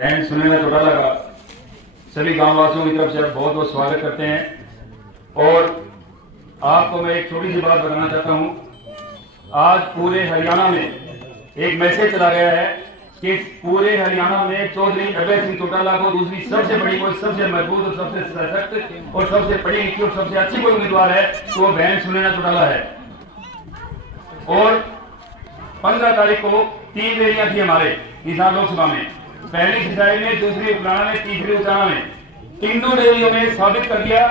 बहन सुनैना चौटाला का सभी गांव वासियों की तरफ से बहुत बहुत स्वागत करते हैं। और आपको मैं एक छोटी सी बात बताना चाहता हूं। आज पूरे हरियाणा में एक मैसेज चला गया है कि पूरे हरियाणा में चौधरी अभय सिंह चौटाला को दूसरी सबसे बड़ी, कोई सबसे मजबूत और सबसे सशक्त और सबसे पढ़ी लिखी और सबसे अच्छी कोई उम्मीदवार है तो वो बहन सुनैना चौटाला है। और 15 तारीख को 3 रैलियां थी हमारे हिसार लोकसभा में, पहली सिंचाई में, दूसरी उपलाना में, तीसरी उचाना में। तीनों रैलियों में साबित कर दिया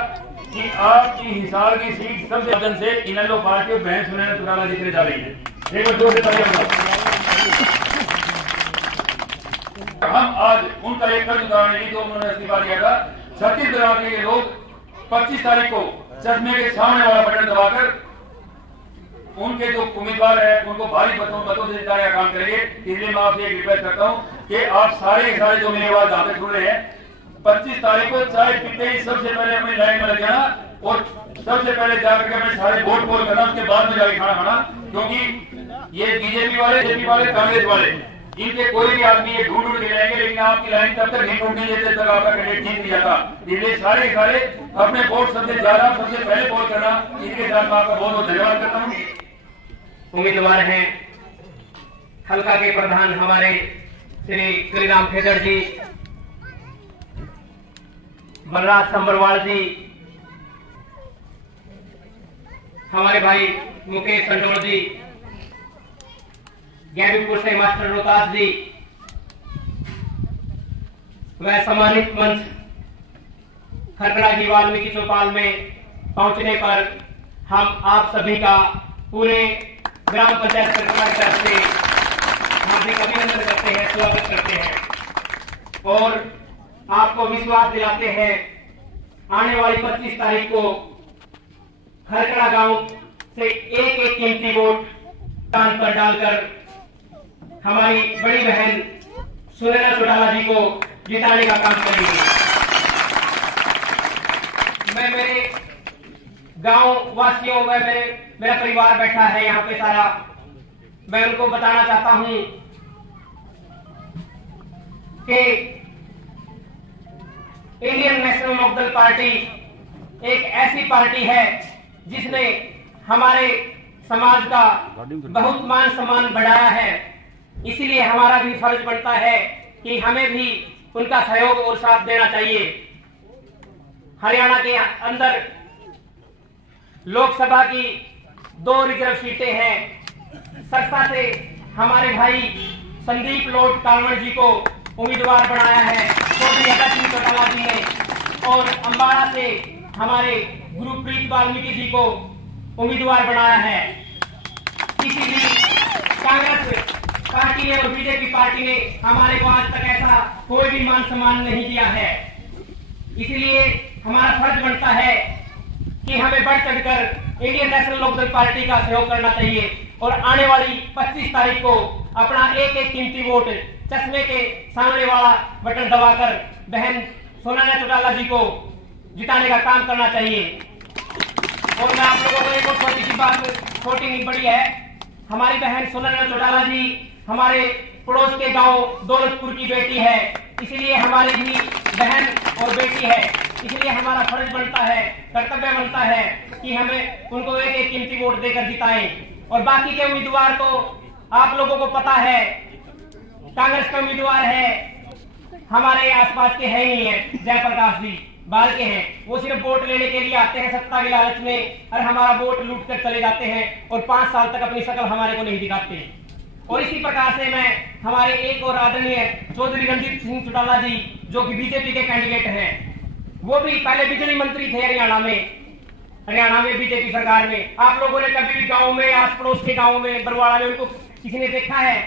कि आपकी हिसार की सीट सबसे वजन से इनेलो पार्टी और बहन सुनैना चौटाला जीतने जा रही है। एक बार जोर से तालियां। हम आज उनका एक कर्ज उतारने की जो उन्होंने इस्तीफा दिया था, छत्तीसगढ़ के लोग 25 तारीख को चश्मे के सामने वाला बटन दबाकर उनके जो उम्मीदवार है उनको भारी मतों से जिताने का काम करेंगे। इसलिए मैं आपसे एक रिक्वेस्ट करता हूं कि आप सारे जो मेरी आवाज जहां तक सुन रहे हैं, 25 तारीख को चाय पीते ही सबसे पहले अपनी लाइन में लग जाना और सबसे पहले जाकर के अपने सारे वोट पोल करना, उसके बाद में जाके खाना खाना। क्योंकि ये बीजेपी वाले, जेपी वाले, कांग्रेस वाले, इनके कोई भी आदमी ये ढूंढ के लाएंगे, लेकिन आपकी लाइन तब तक नहीं ढूंढनी जब तक आपका कैंडिडेट जीत नहीं जाता। इसलिए सारे अपने वोट सबसे ज्यादा सबसे पहले पोल करना। इसके साथ मैं आपका बहुत बहुत धन्यवाद करता हूँ। उम्मीदवार हैं हल्का के प्रधान हमारे श्री श्रीराम खेदड़ जी, बलराज संबरवाल जी, हमारे भाई मुकेश संडोल जी, गैबीपुर से मास्टर रोहतास जी, वह सम्मानित मंच खरकड़ा की वाल्मीकि चौपाल में पहुंचने पर हम आप सभी का पूरे ग्राम पंचायत सरकार की तरफ से हार्दिक अभिनंदन करते हैं, स्वागत करते हैं और आपको विश्वास दिलाते हैं आने वाली 25 तारीख को खरकड़ा गांव से एक कीमती वोट दान पर डालकर हमारी बड़ी बहन सुनैना चौटाला जी को जिताने का काम करेंगे। मैं मेरे गांव वासियों में मेरा परिवार बैठा है यहाँ पे सारा, मैं उनको बताना चाहता हूं कि इंडियन नेशनल लोकदल पार्टी एक ऐसी पार्टी है जिसने हमारे समाज का बहुत मान सम्मान बढ़ाया है। इसलिए हमारा भी फर्ज बनता है कि हमें भी उनका सहयोग और साथ देना चाहिए। हरियाणा के अंदर लोकसभा की 2 रिजर्व सीटें हैं। सरसा से हमारे भाई संदीप लोट कांवड़ जी को उम्मीदवार बनाया है चौधरी अभय सिंह चौटाला जी ने, और अंबाला से हमारे गुरुप्रीत वाल्मीकि जी को उम्मीदवार बनाया है। इसीलिए कांग्रेस पार्टी ने और बीजेपी पार्टी ने हमारे को आज तक ऐसा कोई भी मान सम्मान नहीं दिया है। इसलिए हमारा फर्ज बनता है कि हमें बढ़ चढ़कर इंडियन नेशनल लोकदल पार्टी का सहयोग करना चाहिए और आने वाली 25 तारीख को अपना एक कीमती वोट चश्मे के सामने वाला बटन दबाकर बहन सुनैना चौटाला जी को जिताने का काम करना चाहिए। और मैं आप लोगों को एक और छोटी सी बात, छोटी नहीं बड़ी है, हमारी बहन सुनैना चौटाला जी हमारे पड़ोस के गांव दौलतपुर की बेटी है, इसलिए हमारी भी बहन और बेटी है। इसलिए हमारा फर्ज बनता है, कर्तव्य बनता है कि हमें उनको एक कीमती वोट देकर जिताएं। और बाकी के उम्मीदवार तो आप लोगों को पता है, कांग्रेस का उम्मीदवार है हमारे आसपास के है नहीं है, जयप्रकाश जी बाल के हैं, वो सिर्फ वोट लेने के लिए आते हैं सत्ता के लालच में और हमारा वोट लूट कर चले जाते हैं और 5 साल तक अपनी शक्ल हमारे को नहीं दिखाते। और इसी प्रकार से मैं हमारे एक और आदरणीय चौधरी रणजीत सिंह चौटाला जी जो कि बीजेपी के कैंडिडेट हैं, वो भी पहले बिजली मंत्री थे हरियाणा में बीजेपी सरकार में। आप लोगों ने कभी भी गांव में, आस पड़ोस के गांव में, बरवाड़ा में उनको किसी ने देखा है?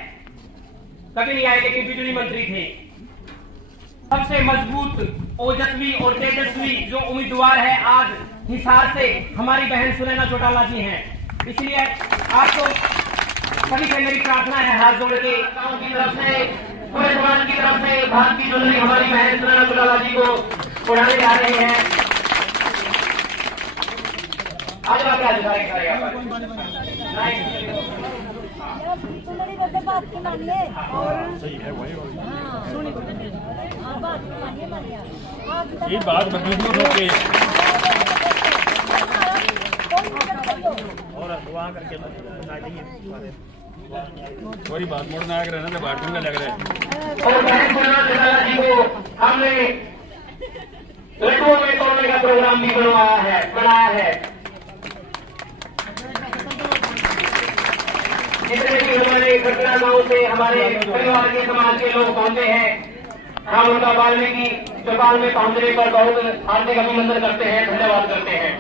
कभी नहीं आए, लेकिन बिजली मंत्री थे। सबसे मजबूत, ओजस्वी और तेजस्वी जो उम्मीदवार है आज हिसार से हमारी बहन सुनैना चौटाला जी हैं। इसलिए आपको सभी से मेरी प्रार्थना है, हाथ जोड़ के गांव की तरफ से, पूरे समाज की तरफ से भारत की ज्वेलरी हमारी बहन सुनैना चौटाला जी को उड़ाने जा रहे हैं। आज आप क्या सुनने बदले बात की मानिए और सही है वही बात की मानिए ये बात बदली और दुआ करके कोई बात मोड़ना आकर रहना तो बात का लग रहा है। और जी को हमने लड्डुओं में तोड़ने का प्रोग्राम भी बनाया है। जितने भी हमारे घटना गांव से हमारे परिवार के समाज के लोग पहुंचे हैं, हम उनका वाल्मीकि चौपाल में पहुंचने पर बहुत हार्दिक अभिनंदन करते हैं, धन्यवाद करते हैं।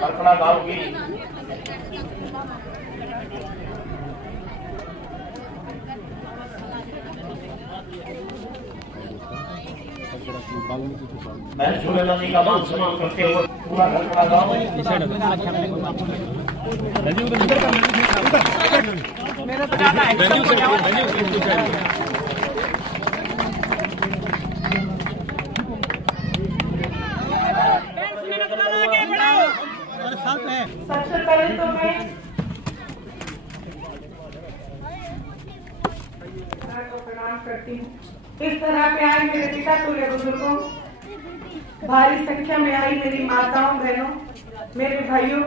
कल्पना गांव की मैं झूलेलाल जी का मान सम्मान करते हुए पूरा कल्पना गांव मेरा तो ज्यादा है। सबसे पहले तो मैं प्रणाम करती हूँ। इस तरह पे आए मेरे पिता तुल्य बुजुर्गों, भारी संख्या में आई मेरी माताओं बहनों, मेरे भाइयों,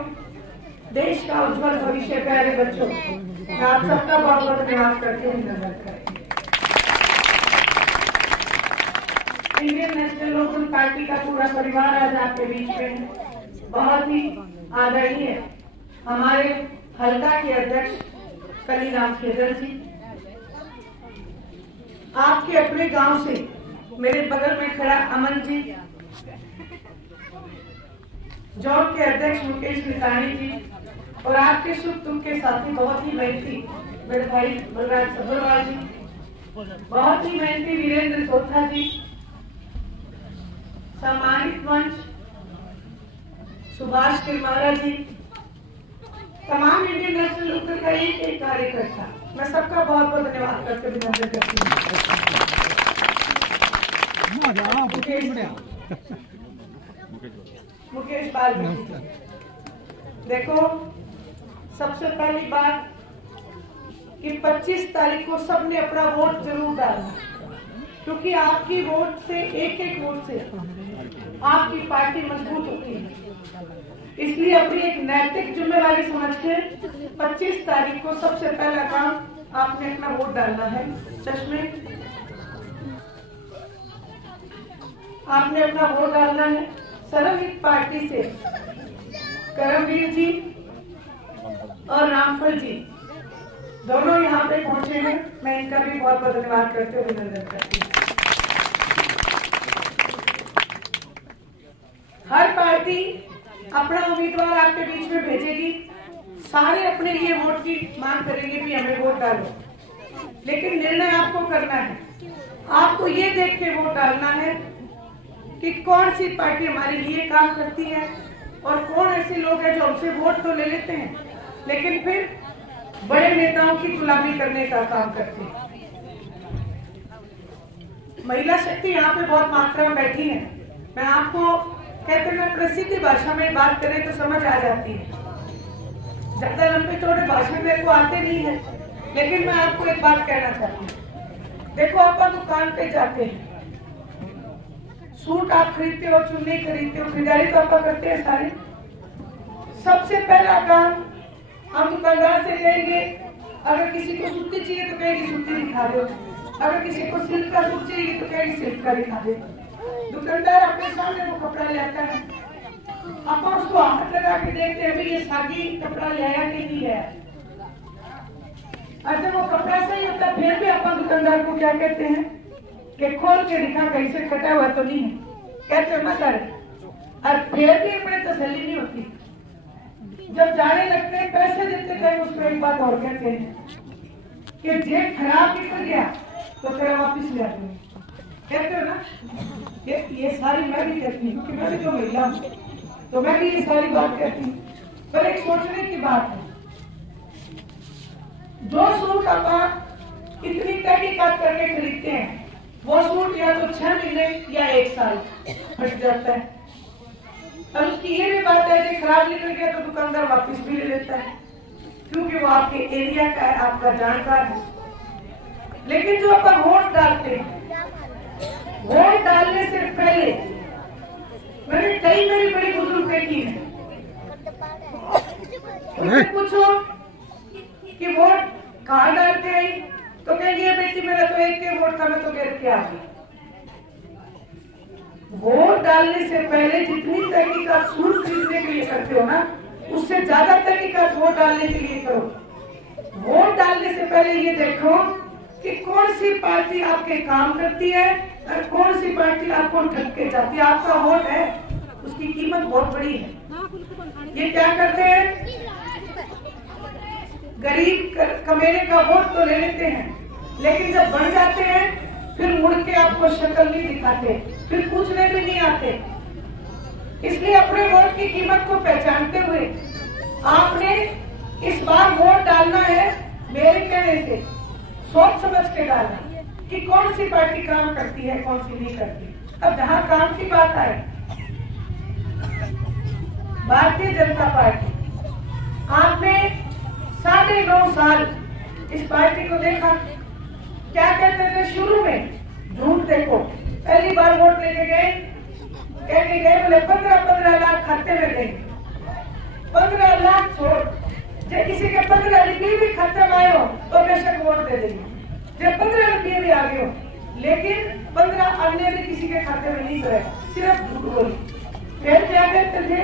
देश का उज्जवल भविष्य, प्यारे बच्चों, मैं आप सबका बहुत बहुत धन्यवाद करती हूँ। इंडियन नेशनल लोकदल पार्टी का पूरा परिवार आज आपके बीच में है, बहुत ही आदरणीय हमारे हल्का के अध्यक्ष कलीराम खेदर जी, आपके अपने गांव से मेरे बगल में खड़ा अमन जी, जॉब के अध्यक्ष मुकेश नितानी जी, और आपके सुख दुख के साथी बहुत ही मेहनती मेरे भाई बलराज सब्बरवाल जी, बहुत ही मेहनती वीरेंद्र सोथा जी, सम्मानित मंच सुभाष किरमारा जी, तमाम इंडियन नेशनल लोकदल का एक कार्यकर्ता, मैं सबका बहुत बहुत धन्यवाद करके अभिनंदन करती हूँ। मुकेश पाल जी, देखो सबसे पहली बात कि 25 तारीख को सबने अपना वोट जरूर डालना, क्योंकि आपकी वोट से एक एक वोट से आपकी पार्टी मजबूत होती है। इसलिए अपनी एक नैतिक जिम्मेवारी समझ के 25 तारीख को सबसे पहला काम आपने अपना वोट डालना है। चश्मे आपने अपना वोट डालना है। सर्वहित पार्टी से करमवीर जी और रामफल जी दोनों यहाँ पे पहुंचे हैं, मैं इनका भी बहुत बहुत धन्यवाद करते हुए अभिनंदन करती हूँ। हर पार्टी अपना उम्मीदवार आपके बीच में भेजेगी, सारे अपने लिए वोट की मांग करेंगे कि हमें वोट डालो, लेकिन निर्णय आपको करना है। आपको ये देख के वोट डालना है कि कौन सी पार्टी हमारे लिए काम करती है और कौन ऐसे लोग हैं जो हमसे वोट तो ले लेते हैं लेकिन फिर बड़े नेताओं की गुलामी करने का काम करते हैं। महिला शक्ति यहाँ पे बहुत मात्रा में बैठी है। मैं आपको कहते हैं प्रसिद्ध भाषा में बात करें तो समझ आ जाती है, ज्यादा लंबे चौड़े भाषण मेरे को आते नहीं है, लेकिन मैं आपको एक बात कहना चाहती हूँ। देखो आप दुकान पे जाते हैं, सूट आप खरीदते हो, चुन्नी खरीदते हो, खरीदारी तो आप करते हैं सारे। सबसे पहला काम हम दुकानदार से लेंगे, अगर किसी को सूती चाहिए तो कहेगी सूती दिखा दो, अगर किसी को सिल्क का सूट चाहिए तो कहेगी सिल्क का दिखा दो। दुकानदार अपने सामने वो कपड़ा लेता है, आप उसको हाथ लगा के देखते हैं ये सागी कपड़ा लाया कि नहीं है। अच्छा वो कपड़ा सही होता फिर भी अपन दुकानदार को क्या कहते हैं कि खोल के दिखा कैसे कटा हुआ तो नहीं है, कहते मत करे, और फिर भी अपने तसल्ली नहीं होती। जब जाने लगते हैं पैसे देते टाइम उसको एक बात और कहते हैं कि जेब खराब निकल गया तो फिर वापिस ले आते हैं, कहते हो ना। ये सारी मैं भी कहती हूँ क्योंकि मैं भी तो महिला हूँ, तो मैं भी ये सारी बात कहती हूँ। पर एक सोचने की बात है, जो सूट आप इतनी तहकीकात करके खरीदते हैं वो सूट या तो 6 महीने या 1 साल फट जाता है, और उसकी ये भी बात है कि खराब निकल गया तो दुकानदार वापस भी ले लेता है, क्योंकि वो आपके एरिया का है, आपका जानकार है। लेकिन जो अपन वोट डालते हैं, वोट डालने से पहले मैंने कई मेरी बड़ी बुजुर्ग बेटी है, उनसे पूछो कि वोट कहाँ डालते आई, तो कहेंगे बेटी मेरा तो एक के वोट था, मैं तो गिर के आ गई। वोट डालने से पहले जितनी तहकीकात सूट खरीदने के लिए करते हो ना, उससे ज्यादा तहकीकात वोट डालने के लिए करो। वोट डालने से पहले ये देखो कि कौन सी पार्टी आपके काम करती है और कौन सी पार्टी आपको ठग के जाती है। आपका वोट है, उसकी कीमत बहुत बड़ी है। ये क्या करते हैं, गरीब कमेरे का वोट तो ले लेते हैं, लेकिन जब बढ़ जाते हैं फिर मुड़ के आपको शक्ल नहीं दिखाते, फिर पूछने भी नहीं आते। इसलिए अपने वोट की कीमत को पहचानते हुए आपने इस बार वोट डालना है, मेरे कहने से सोच समझ के डालना कि कौन सी पार्टी काम करती है, कौन सी नहीं करती। अब जहाँ काम की बात आए, भारतीय जनता पार्टी, आपने 9.5 साल इस पार्टी को देखा। क्या कहते थे शुरू में, झूठ देखो। पहली बार वोट लेके गए, कहने गए बोले 15 लाख खाते में देंगे। 15 लाख छोड़, जब किसी के 15 रुपये भी खाते में आए हो तो बेशक वोट दे देंगे। जब 15 रुपये भी आ गए हो, लेकिन 15 अन्य भी किसी के खाते में नहीं गए, सिर्फ झूठ बोली। फिर क्या कहते थे,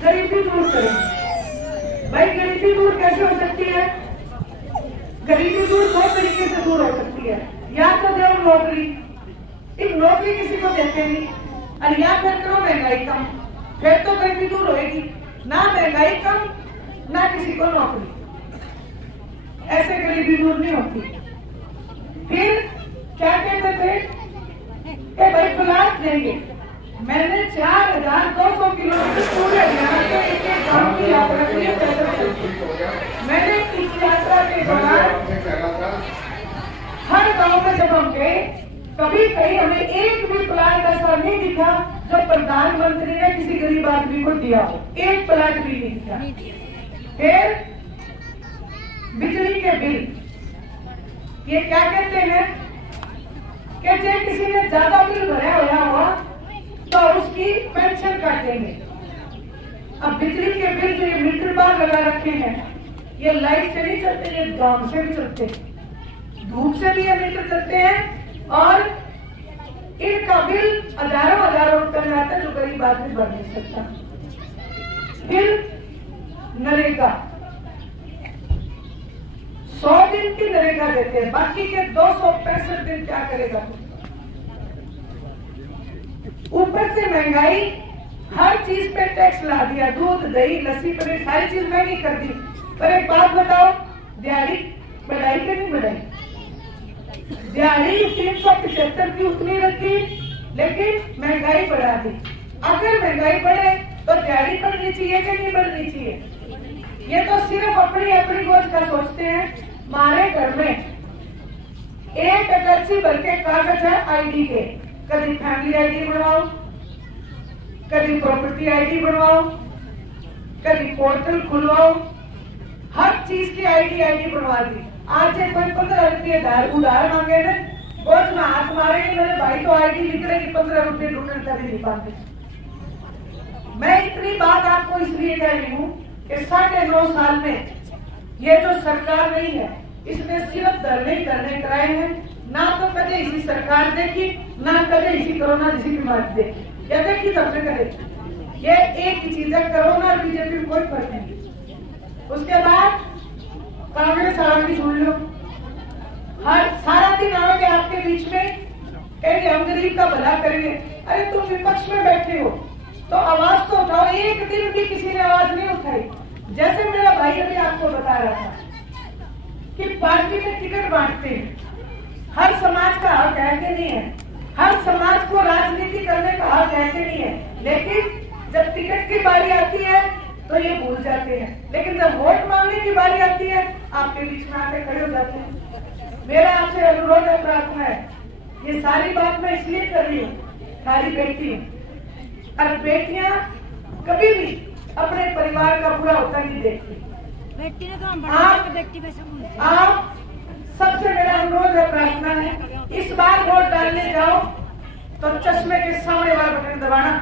गरीबी दूर करेंगे। भाई गरीबी दूर कैसे हो सकती है? गरीबी दूर 2 तरीके से दूर हो सकती है। या तो दो नौकरी, एक नौकरी किसी को देते नहीं, और या फिर करो महंगाई कम, फिर तो गरीबी दूर होएगी। ना महंगाई कम, ना किसी को नौकरी, ऐसे गरीबी दूर नहीं होती। फिर क्या कहते थे कि भाई प्लाट देंगे। मैंने 4200 किलोमीटर पूरे हरियाणा के एक गांव की यात्रा की है। मैंने इस यात्रा के दौरान हर गांव में जब हम गए, कभी कहीं हमें एक भी प्लाट ऐसा नहीं दिखा जो प्रधानमंत्री ने किसी गरीब आदमी को दिया हो, एक प्लाट भी नहीं दिखा। फिर बिजली के बिल, ये क्या कहते हैं कि जब किसी ने ज्यादा बिल भरा हुआ तो उसकी पेंशन काटेंगे। अब बिजली के बिल जो ये मीटर बार लगा रखे हैं, ये लाइट से नहीं चलते, ये गांव से भी चलते, धूप से भी ये मीटर चलते हैं, और इनका बिल हजारों रुपए में आता है जो गरीब आदमी भर नहीं सकता। फिर नरेगा, 100 दिन की नरेगा देते हैं, बाकी के 265 दिन क्या करेगा? ऊपर से महंगाई, हर चीज पे टैक्स ला दिया, दूध दही लस्सी पनीर सारी चीज महंगी कर दी। पर एक बात बताओ, दिहाड़ी बढ़ाई कि नहीं बढ़ाई? दिहाड़ी 375 की उतनी रखी, लेकिन महंगाई बढ़ा दी। अगर महंगाई बढ़े तो दिहाड़ी बढ़नी चाहिए कि नहीं बढ़नी चाहिए? ये तो सिर्फ अपनी गोद का सोचते हैं। हमारे घर में एक अटर्ची भर के कागज है आईडी के, कभी फैमिली आईडी बनवाओ, कभी प्रॉपर्टी आईडी बनवाओ, कभी पोर्टल खुलवाओ, हर चीज की आईडी बनवा दी। आज कोई 15 रुपये उधार मांगे ना, बोझ में हाथ मारेंगे, मेरे भाई तो आईडी लिख रहे कि 15 रुपये ढूंढने तभी नहीं पाते। मैं इतनी बात आपको इसलिए कह रही हूँ कि 9.5 साल में ये जो सरकार नहीं है, इसने सिर्फ धरने कराए हैं। ना तो कभी इसी सरकार देखी, ना कभी इसी कोरोना जैसी बीमारी देखी, या देखी तो हमने कभी। ये एक ही चीज है, कोरोना और बीजेपी में कोई फर्क नहीं। उसके बाद कांग्रेस आदमी सुन लो, हर सारा दिन आओगे आपके बीच में, कहेंगे हम गरीब का भला करेंगे। अरे तुम विपक्ष में बैठे हो तो आवाज तो उठाओ। एक दिन भी किसी ने आवाज नहीं उठाई। जैसे मेरा भाई अभी आपको बता रहा था कि पार्टी में टिकट बांटते हैं, हर समाज का हक है कि नहीं है? हर समाज को राजनीति करने का हक है कि नहीं है? लेकिन जब टिकट की बारी आती है तो ये भूल जाते हैं, लेकिन जब वोट मांगने की बारी आती है आपके बीच में आके खड़े हो जाते हैं। मेरा आपसे अनुरोध है, प्रार्थना है, ये सारी बात मैं इसलिए कर रही हूँ, सारी बेटी हूँ, और बेटियां कभी भी अपने परिवार का बुरा होता नहीं देखती। बेटी ने काम बढ़ा बेटी में सब आप सबसे मेरा अनुरोध है, प्रार्थना है, इस बार वोट डालने जाओ तो चश्मे के सामने वाला बटन दबाना।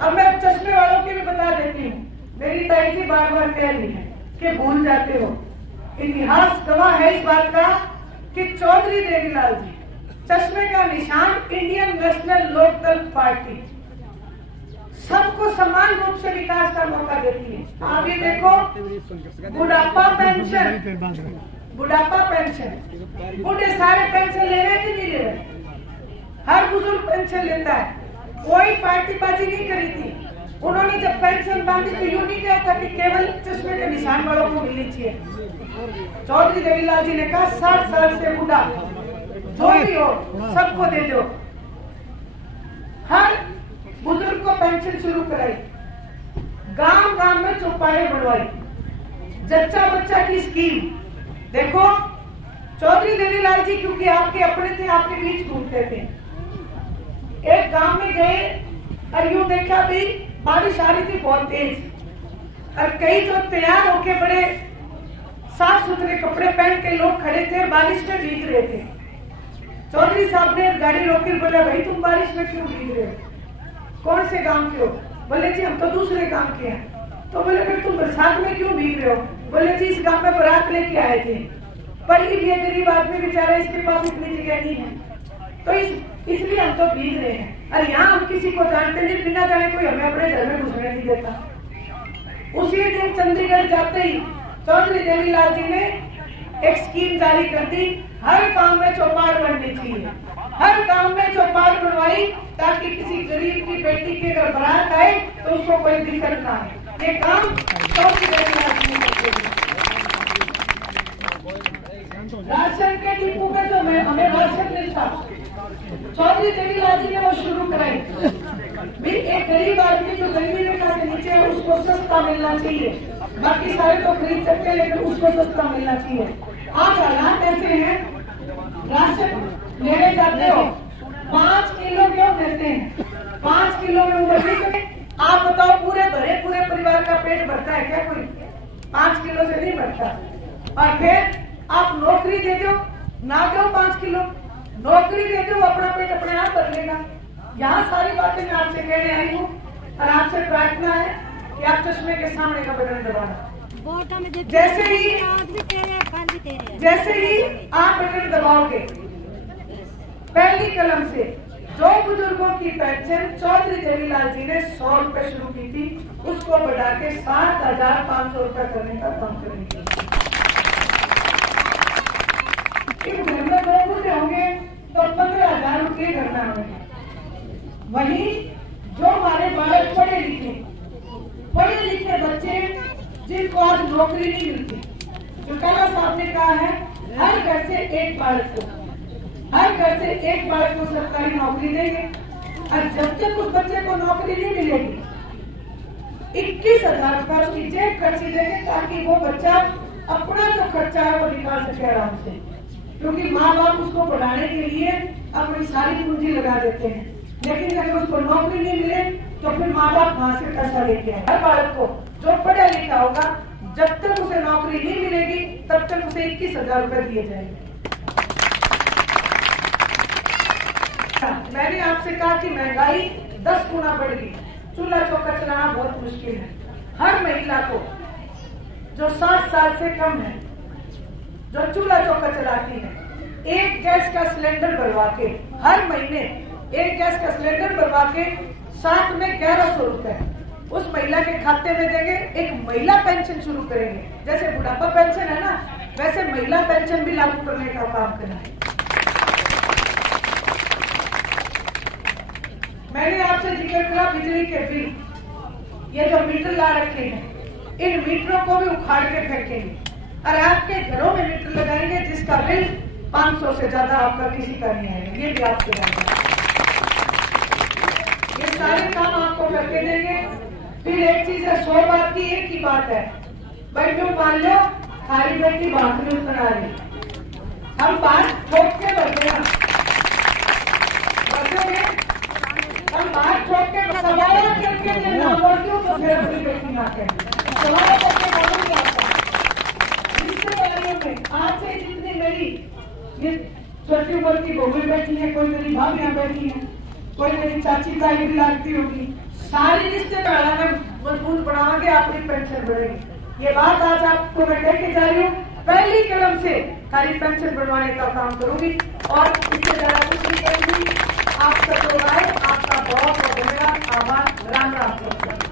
अब मैं चश्मे वालों की भी बता देती हूँ, मेरी ताई जी बार बार कह रही है कि भूल जाते हो। इतिहास गवाह है इस बात का कि चौधरी देवीलाल जी चश्मे का निशान इंडियन नेशनल लोकदल पार्टी सबको समान रूप से विकास का मौका देती है। आप ये देखो, बुढ़ापा पेंशन, बूढ़े सारे पेंशन ले रहे कि नहीं ले रहे? हर बुजुर्ग पेंशन लेता है। कोई पार्टीबाजी नहीं करी थी। उन्होंने जब पेंशन बांधी तो यूं नहीं कहा था कि केवल चश्मे के निशान वालों को मिलनी चाहिए। चौधरी देवीलाल जी ने कहा 60 साल से बूढ़ा जो भी हो सबको दे दो। हर बुजुर्ग को पेंशन शुरू कराई, गांव गांव में चौपालें बनवाई, जच्चा बच्चा की स्कीम। देखो चौधरी देवीलाल जी क्योंकि आपके अपने थे, आपके बीच घूमते थे। एक गांव में गए और यूं देखा भी बारिश आ रही थी बहुत तेज, और कई जो तैयार होके बड़े साफ सुथरे कपड़े पहन के लोग खड़े थे, बारिश में भीग रहे थे। चौधरी साहब ने गाड़ी रोकी, बोला भाई तुम बारिश में क्यों भीग रहे हो? कौन से गांव के हो? बोले जी हम तो दूसरे गांव के हैं। तो बोले फिर तुम बरसात में क्यों भीग रहे हो? बोले जी इस गांव में बारात लेके आए थे, पर ये गरीब आदमी बेचारा इसके पास इतनी जगह नहीं है, तो इसलिए हम तो भीग रहे हैं। और यहाँ हम किसी को जानते नहीं, बिना जाने कोई हमें अपने घर में घुसने नहीं देता। उसी दिन चंडीगढ़ जाते ही चौधरी देवीलाल जी ने एक स्कीम जारी कर दी, हर गांव में चौपाल बननी चाहिए। हर गांव में चौपाल बनवाई ताकि किसी गरीब की बेटी के अगर बारात आए तो उसको कोई दिक्कत ना आए। ये काम चौधरी देवीलाल जी ने किया। राशन के डिपो में जो हमें राशन मिलता, चौधरी देवीलाल जी ने वो शुरू कराई। भी एक गरीब आदमी जो गरीबी रेखा के नीचे है उसको सस्ता मिलना चाहिए। बाकी सारे तो खरीद सकते हैं लेकिन उसको सस्ता मिलना चाहिए। आज हालात ऐसे हैं, राशन लेने जाते हो 5 किलो क्यों देते हैं? 5 किलो में उम्र आप बताओ, पूरे परिवार का पेट भरता है क्या? कोई 5 किलो से नहीं भरता। और फिर आप नौकरी दे दो, ना दो 5 किलो, नौकरी दे दो, अपना पेट अपने आप भर लेगा। यहाँ सारी बातें मैं आपसे कहने आई हूँ और आपसे प्रार्थना है कि आप चश्मे के सामने का बटन दबाना। जैसे ही आप बटन दबाओगे, पहली कलम से जो बुजुर्गों की पेंशन चौधरी देवीलाल जी ने 100 रुपए शुरू की थी, उसको बढ़ा के 7,500 रुपए करने का काम करेंगे। घर में 2 बूढ़े होंगे तो 15,000 रुपये घर में होंगे। वहीं जो हमारे बालक पढ़े लिखे बच्चे जिनको आज नौकरी नहीं मिलती, जो काला साहब ने कहा है हर घर से एक बालक को सरकारी नौकरी देंगे। और जब तक उस बच्चे को नौकरी नहीं मिलेगी 21,000 रुपये उसकी जेब खर्ची देंगे ताकि वो बच्चा अपना जो खर्चा है वो निकाल सके आराम से। क्योंकि माँ बाप उसको पढ़ाने के लिए अपनी सारी पूंजी लगा देते हैं, लेकिन अगर उसको नौकरी नहीं मिले तो फिर माँ बाप वहां से पैसा लेके आए। हर बालक को जो पढ़ा लिखा होगा जब तक उसे नौकरी नहीं मिलेगी तब तक उसे 21,000 रुपए दिए जाएंगे। मैंने आपसे कहा कि महंगाई 10 गुना बढ़ गई, चूल्हा चौका चलाना बहुत मुश्किल है। हर महिला को जो 60 साल से कम है, जो चूल्हा चौका चलाती है, एक गैस का सिलेंडर भरवा के हर महीने एक गैस का सिलेंडर भरवा के साथ में 1100 रुपए उस महिला के खाते में देंगे। एक महिला पेंशन शुरू करेंगे, जैसे बुढ़ापा पेंशन है ना, वैसे महिला पेंशन भी लागू करने का काम करना है। मैंने आपसे जिक्र किया बिजली के बिल, ये जो मीटर ला रखे हैं, इन मीटरों को भी उखाड़ के फेंकेंगे और आपके घरों में मीटर लगाएंगे जिसका बिल 500 से ज्यादा आपका किसी का नहीं आएगा। ये भी आपके ये सारे काम आपको करके देंगे। फिर एक चीज है, 100 बात की एक ही बात है, बैठो मान लो खाली बैठी बात में उतर आ रही, हम बात ठोक के बैठे हम बात छोड़ के सवाल करके जब ना बोलती हूँ तो फिर अपनी बेटी ना कहें, सवाल करके बोलूंगी आपको। रिश्तेदारियों में आज से जितनी मेरी ये छोटी उम्र की बहू बैठी है, कोई मेरी भाभियां बैठी है, कोई मेरी चाची ताई भी लगती होगी, सारी रिश्तेदार में मजबूत बनाओगे अपनी पेंशन बढ़ेगी। ये बात आज आपको मैं कह के जा रही हूँ, पहली कदम से खाली पेंशन बढ़वाने का काम करूंगी और इससे ज्यादा कुछ नहीं करूंगी। आप सब लोग आए, आपका बहुत बहुत धन्यवाद, आभार, राम राम।